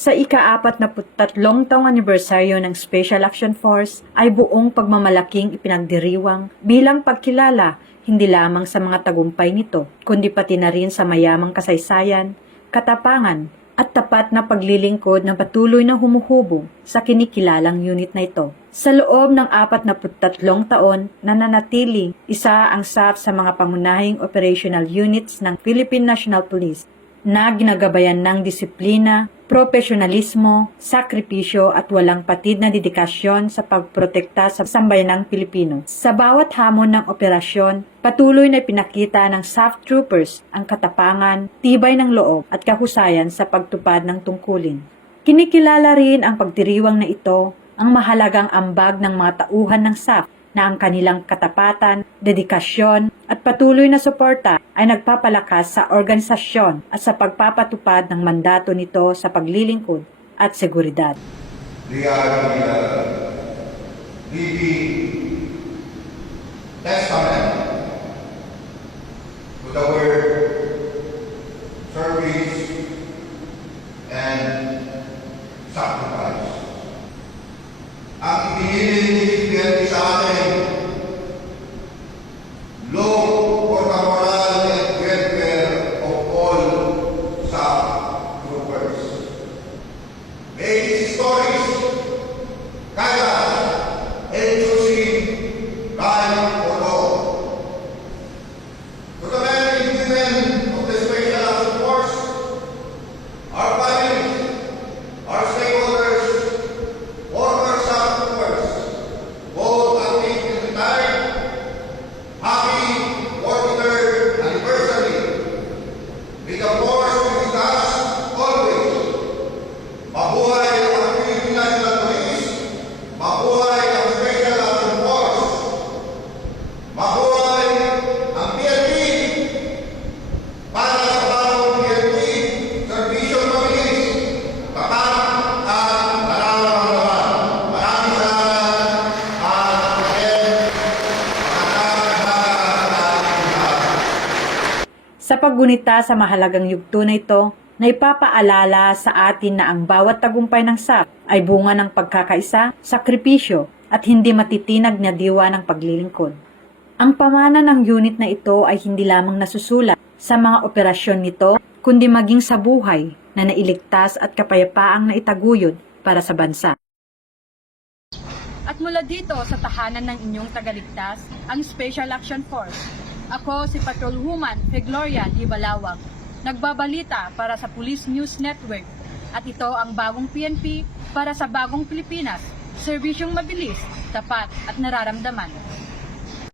Sa ika-43 taong anibersaryo ng Special Action Force ay buong pagmamalaking ipinagdiriwang bilang pagkilala hindi lamang sa mga tagumpay nito, kundi pati na rin sa mayamang kasaysayan, katapangan, at tapat na paglilingkod ng patuloy na humuhubog sa kinikilalang unit na ito. Sa loob ng 43 taon, nananatiling isa ang SAF sa mga pangunahing operational units ng Philippine National Police na ginagabayan ng disiplina, profesionalismo, sakripisyo at walang patid na dedikasyon sa pagprotekta sa sambayanang Pilipino. Sa bawat hamon ng operasyon, patuloy na pinakita ng SAF troopers ang katapangan, tibay ng loob at kahusayan sa pagtupad ng tungkulin. Kinikilala rin ang pagdiriwang na ito ang mahalagang ambag ng mga tauhan ng SAF na ang kanilang katapatan, dedikasyon at patuloy na suporta ay nagpapalakas sa organisasyon at sa pagpapatupad ng mandato nito sa paglilingkod at seguridad. They are living testament to the word, service, and sacrifice. Ang ibinibigay sa atin, law for the moral and welfare of all sa troopers. May these stories guide us in choosing right or wrong. To the men and women of the Special Action Force, our families, our stakeholders, workers and troopers, both active and retired, happy 43rd anniversary. May the force be with us always. Mabuhay ang Philippine National Police, mabuhay ang Special Action Force, mabuhay ang PNP, para sa bagong PNP, serbisyo mabilis, tapat at nararamdaman. Maraming salamat at again, Sa paggunita sa mahalagang yugto na ito, na ipapaalala sa atin na ang bawat tagumpay ng SAF ay bunga ng pagkakaisa, sakripisyo at hindi matitinag na diwa ng paglilingkod. Ang pamana ng unit na ito ay hindi lamang nasusulat sa mga operasyon nito, kundi maging sa buhay na nailigtas at kapayapaang naitaguyod para sa bansa. At mula dito sa tahanan ng inyong tagaligtas, ang Special Action Force. Ako si Patrolwoman Gloria Di Balawag, nagbabalita para sa Police News Network. At ito ang bagong PNP para sa bagong Pilipinas, serbisyong mabilis, tapat at nararamdaman.